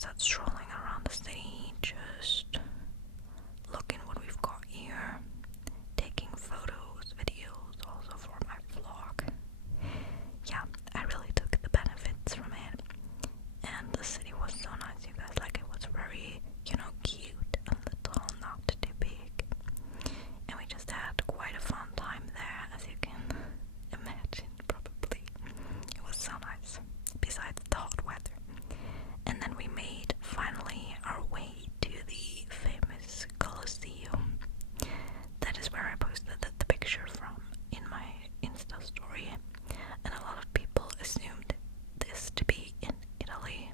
said, strolling around the city, just looking what we've got here, taking photos, videos, also for my vlog. Yeah, I really took the benefits from it, and the city was so nice, you guys. Like, it was very, cute and little, not too big, and we just had quite a fun time there, as you can imagine, probably. It was so nice, besides the hot weather. And then we made, finally, our way to the famous Colosseum. That is where I posted the picture from in my Insta story, and a lot of people assumed this to be in Italy,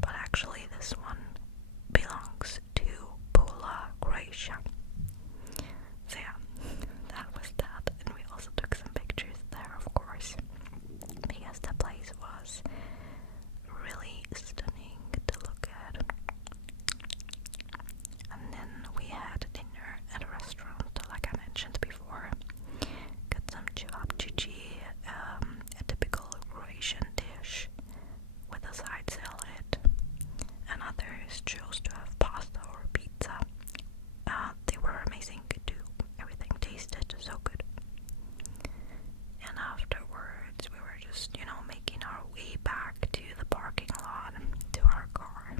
but actually this one belongs to Pula, Croatia. So yeah, that was that, and we also took some pictures there, of course, because the place was really stunning to look at. And then we had dinner at a restaurant, like I mentioned before. Got some cevapcici, a typical Croatian dish with a side salad, and others chose to have pasta or pizza. They were amazing too. Everything tasted so good. And afterwards, we were just, making our way back to the parking lot, to our car,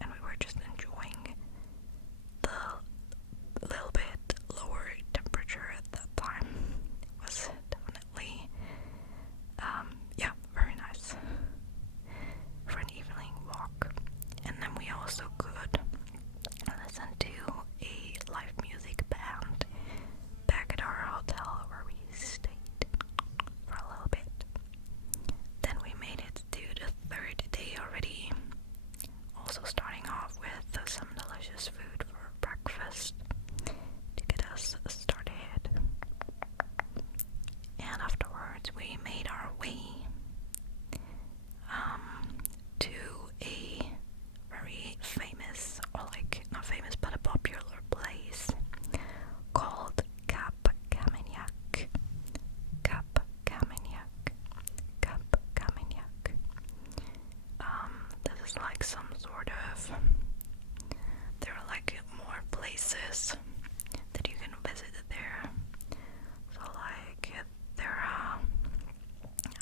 and we were just enjoying the little bit lower temperature at that time. It was definitely, very nice for an evening walk. And then we also could listen to a live music band back at our hotel where we stayed for a little bit. Then we made it to the third day already, also starting off with some delicious food for breakfast to get us started. And afterwards we made our way to a very famous, or like not famous but a popular place called Cap Kamenjak. Cap Kamenjak. Cap Kamenjak. This is like some sort of, there are like more places that you can visit there. So like there are,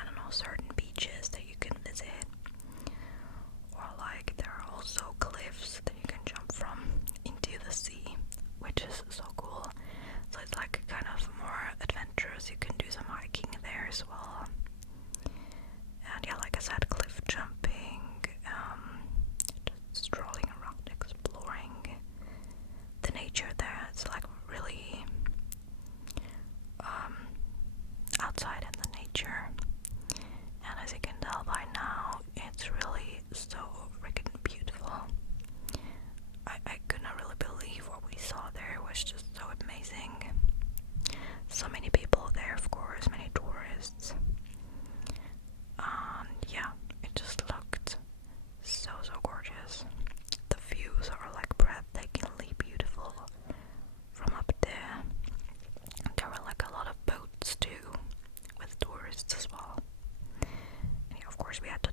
I don't know, certain beaches that you can visit, or like there are also cliffs that you can jump from into the sea, which is so cool. So it's like kind of more adventurous. You can do some hiking there as well. And yeah, like I said, cliff jumping, just strolling around, exploring the nature there. It's like really outside in the nature. And as you can tell by now, it's really so freaking beautiful. I could not really believe what we saw there. It was just so amazing. So many people there, of course, many tourists. Yeah, it just looked so gorgeous. The views are like breathtakingly beautiful from up there. There were like a lot of boats too, with tourists as well. And yeah, of course we had to